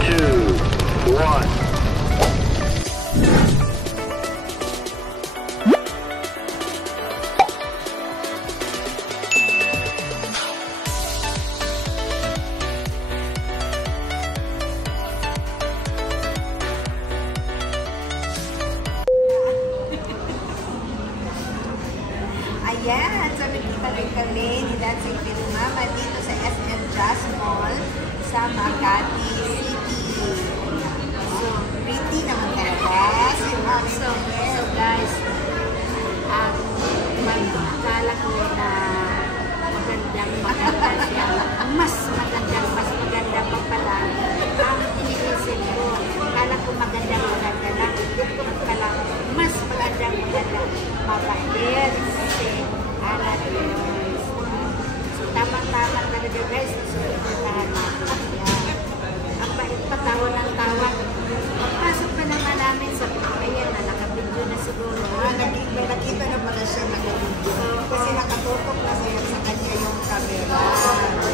2, 1. Ayan, so nakita rin kami ni Dancing Film Mama dito sa SM Jazz Mall sa Makati City. So, pretty naman talaga. So guys, magkala ko na maganda siya. Mas maganda pa pala. Ang iniisip ko, kala ko maganda lang. Pala, mas maganda, mabait. Kasi, alat yun. So, tamang-tamang talaga guys. So, iputahan natin. Ang bait pa, tawa ng tawa. Pagpasok pa naman namin sa ayan na, nakabidyo na siguro. Nakita na pala siya nakabidyo. Kasi nakatutok na sa kanya yung camera.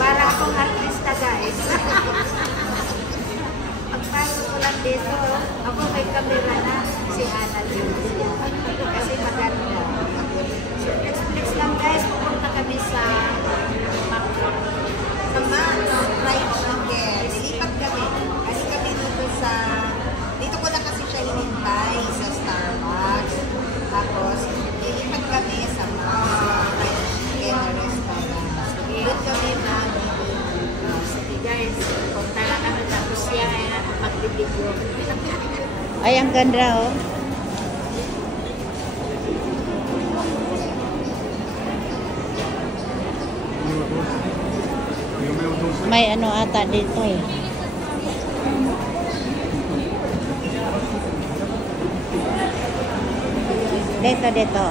Para akong artista guys. Pagpasok ko lang dito, ako may camera na. Si Hana yun. Kasi maganda. So, next lang guys, pupunta kami sa fried chicken. Lilipat kami. Kasi kami dito ko na kasi siya hinintay sa Starbucks. Tapos, lilipat kami sa fried chicken na restaurant. Doon kami sige guys, punta na kami tapos siya magbibigyo. Ay, ang ganda oh. May ano ata dito eh. Dito.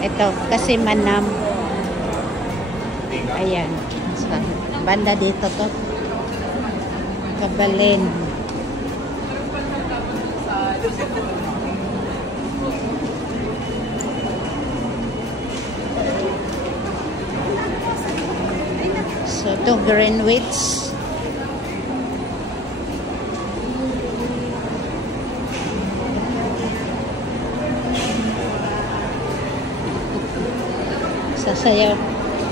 Ito, kasi manam. Ayan. So, banda dito to. Kabalin. So, ito Greenwich.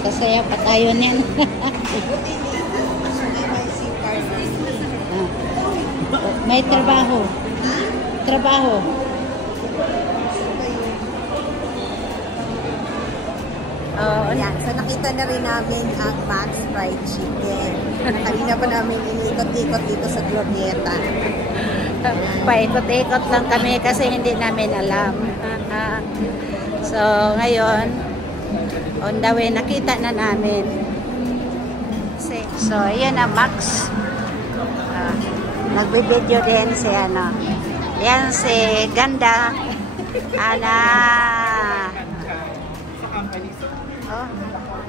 Sasayaw pa tayo niyan. May trabaho. Yan. So, nakita na rin namin ang Max Fried Chicken. Kanina pa namin iniikot-ikot dito sa Glorieta. Paikot-ikot lang kami kasi hindi namin alam. So, ngayon, on the way, nakita na namin. So, ayan na, Max. Nagbibideo din si ano. Yan si Ganda. Ana. Oh,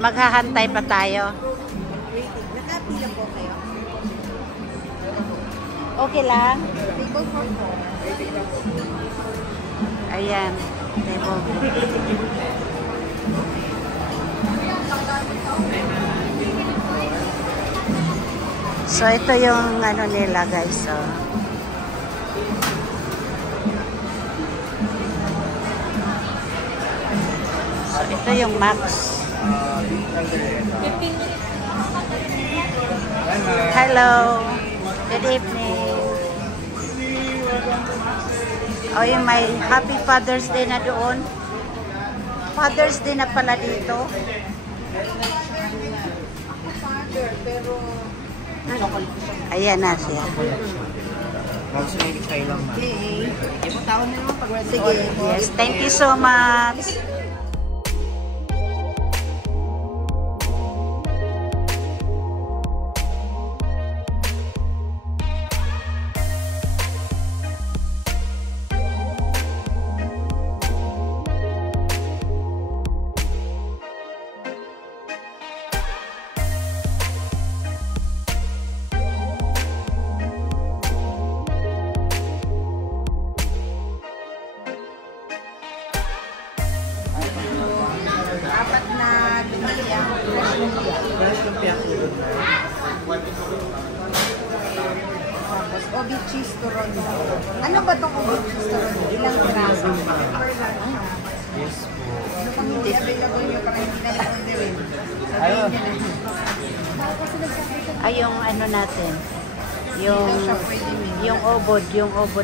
maghahantay pa tayo. Nakapila po kayo? Okay lang. Table for 4. Ayan. Table. So, ito yung ano nila guys. So, ito yung Max. Hello. Good evening. Oh, yung may Happy Father's Day na doon. Father's Day na pala dito. Ayan na siya. Sige. Yes, thank you so much. Obi cheese turon. Ano ba itong Obi cheese turon? Ilang piraso? Yes po. Ano pang hindi available nyo para hindi na i-orderin? Ayun. Ay, yung ano natin. Yung obod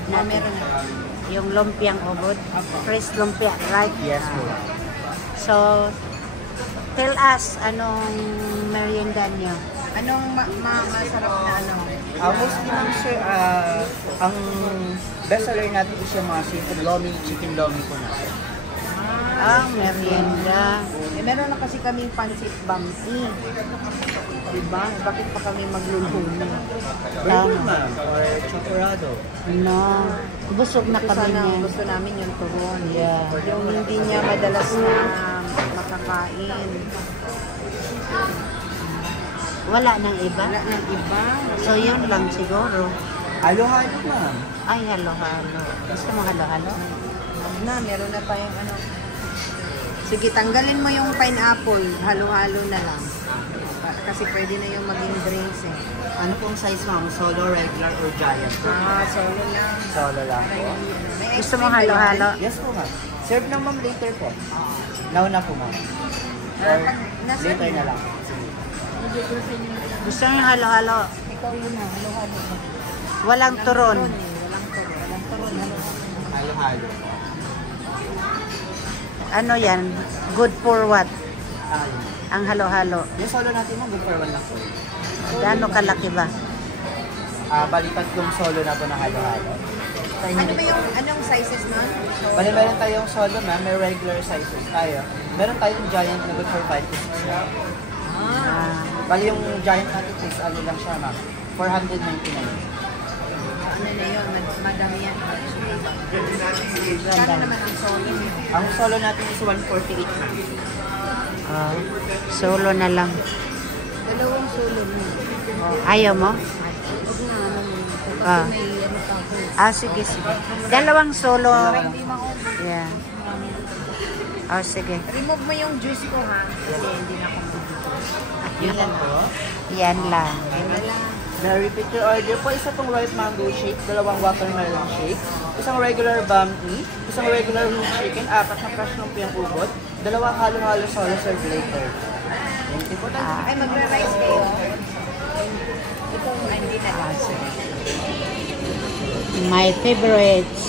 natin. Meron na. Yung lumpiang obod. Fresh lumpia, right? Yes po. So, tell us, anong merienda nyo? Anong masarap na ano? Mostly ma'am sir, ang best seller natin is yung mga seafood lomi, chicken lomi po natin. Merienda. Meron na kasi kaming pancit bangsi. Diba? Bakit pa kami magluluto? Burger ma'am, or chocorado. No. Busog na kami Sana niyan. gusto namin yung turon. Yeah. Yung hindi niya madalas na makakain. Wala nang iba? Wala nang iba. So, yun lang siguro. Halo-halo ma'am. Ay, halo-halo. Gusto mo halo-halo? Meron na tayong ano. Sige, tanggalin mo yung pineapple. Halo-halo na lang. Kasi pwede na yung maging drinks eh. Ano pong size ma'am? Solo, regular, or giant? Solo lang. Solo lang po. May Gusto ice mo cream ba halo-halo? Yes po ma'am. Serve na ma'am later po. Now na po ma'am. Or later na lang. Gusto nyo halo-halo? Ikaw yun na, halo-halo. Walang turon. Walang turon, halo-halo. Halo-halo. Ano yan? Good for what? Yun. Ang halo-halo. Yung solo natin ma'am, good for one lang po. Gaano kalaki ba? Balikat yung solo na po ng halo-halo. Ano ba yung, anong sizes na? Bali, meron tayong solo ma'am, may regular sizes tayo. Meron tayong giant na good for 5 to 6 ma'am. Bali yung giant natin is ano lang siya ma'am, 499. Ano na yun? Madami yan. Kano naman ang solo? Ang solo natin is 148 ma'am. Solo na lang. Dalawang solo mo. Ayaw mo? Huwag na ano mo. Ah. Kasi may ano pa ako. Sige, sige. Dalawang solo. Hindi ma-order. Yeah. Sige. Remove mo yung juice ko ha. Kasi hindi na ako Yun lang po. Yan lang. The repeat your order po, isa pong ripe mango shake, dalawang watermelon shake, isang regular banh-mi, isang regular whole chicken, 4 na fresh lumpiang ubod, dalawang halo-halo solo serve later. Thank you po tayo. Ay, magra-rice kayo. Ito, hindi na lang. My favorites.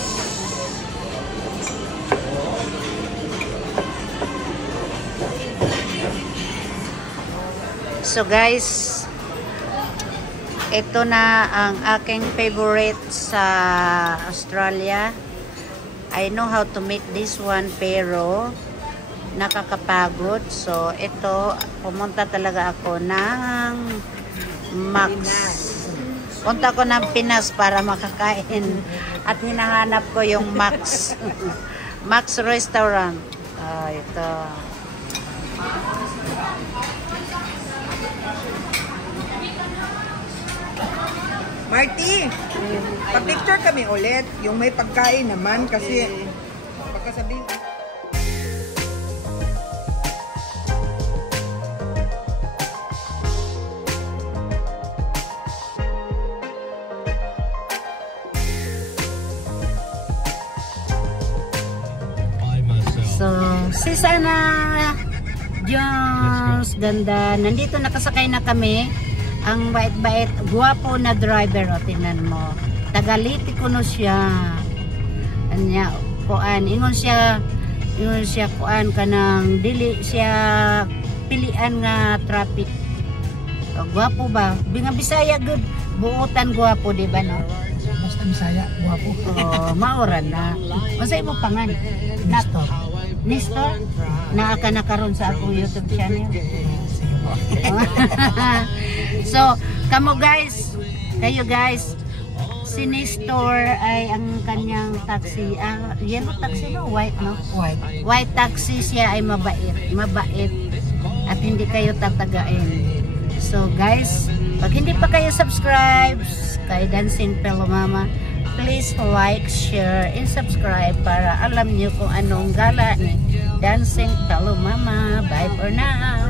So guys, ito na ang aking favorite sa Australia. I know how to make this one pero nakakapagod. So ito, pumunta talaga ako ng Max. Punta ko ng Pinas para makakain. At hinahanap ko yung Max. Max Restaurant. Ito. Marty, pa-picture kami ulit. Yung may pagkain naman kasi pagkasabihin. So, si Sana Jones, ganda. Nandito nakasakay na kami. Ang bait-bait, guwapo na driver. O, tingnan mo. Tagaliti ko no siya. Anya, kuan. Ingon siya, kuan ka ng dili siya pilian nga traffic. O, guwapo ba? Binga Bisaya good. Buutan guwapo, di ba no? Basta Bisaya, guwapo. O, mauran na. Masay mo pangan. Nestor. Nestor? Naa ka na karon sa akong YouTube channel. So, kayo guys, si Nestor ay ang kanyang taxi, yellow taxi no? White no? White taxi siya ay mabait at hindi kayo tatagain. So guys, pag hindi pa kayo subscribe kay Dancing Pelo Mama, please like, share, and subscribe para alam nyo kung anong gala ni Dancing Pelo Mama. Bye for now!